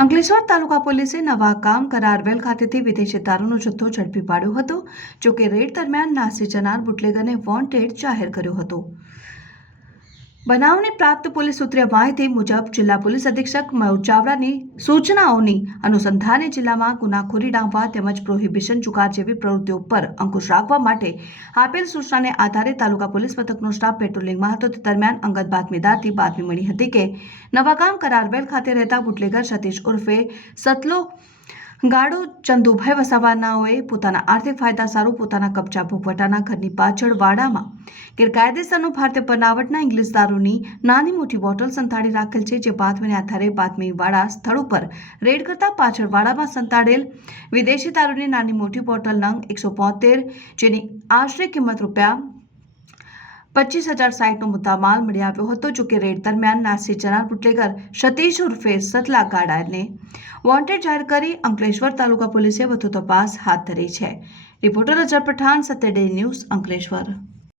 અંકલેશ્વર તાલુકા પોલીસે નવા કામ કરારવેલ ખાતેથી વિદેશી દારૂનો જથ્થો ઝડપી પાડ્યો હતો, જોકે રેડ દરમિયાન નાસી જનાર બુટલેગરને વોન્ટેડ જાહેર કર્યો હતો. બનાવની પ્રાપ્ત પોલીસ સૂત્રીય માહિતી મુજબ જિલ્લા પોલીસ અધિક્ષક મયુર ચાવડાની સૂચનાઓની અનુસંધાને જિલ્લામાં ગુનાખોરી ડામવા તેમજ પ્રોહિબિશન જુગાર જેવી પ્રવૃત્તિઓ પર અંકુશ રાખવા માટે આપેલ સૂચનાને આધારે તાલુકા પોલીસ મથકનો સ્ટાફ પેટ્રોલિંગમાં હતો તે દરમિયાન અંગત બાતમીદારથી બાતમી મળી હતી કે નવાગામ કરારવેલ ખાતે રહેતા બુટલેગર સતીશ ઉર્ફે સતલો ગાડો ચંદુભાઈ વસાવાનાઓએ પોતાના આર્થિક ફાયદા સારું પોતાના કબજા ભોગવટાના ઘરની પાછળ વાડામાં ગેરકાયદેસરનું ભારતીય બનાવટના ઇંગ્લિશ દારૂની નાની મોટી બોટલ સંતાડી રાખેલ છે, જે બાતમીને આધારે બાતમીવાળા સ્થળ ઉપર રેડ કરતા પાછળ વાડામાં સંતાડેલ વિદેશી દારૂની નાની મોટી બોટલ નંગ એકસો પોતેર જેની આશરે કિંમત રૂપિયા પચીસ હજાર સાહીઠનો મુદ્દામાલ મળી આવ્યો હતો, જો કે રેડ દરમિયાન નાસી જનાર બુટલેગર સતીશ ઉર્ફે સતલા ગાડાને વોન્ટેડ જાહેર કરી અંકલેશ્વર તાલુકા પોલીસે વધુ તપાસ હાથ ધરી છે. Reporter Azhar Pathan Satya day news Ankleshwar.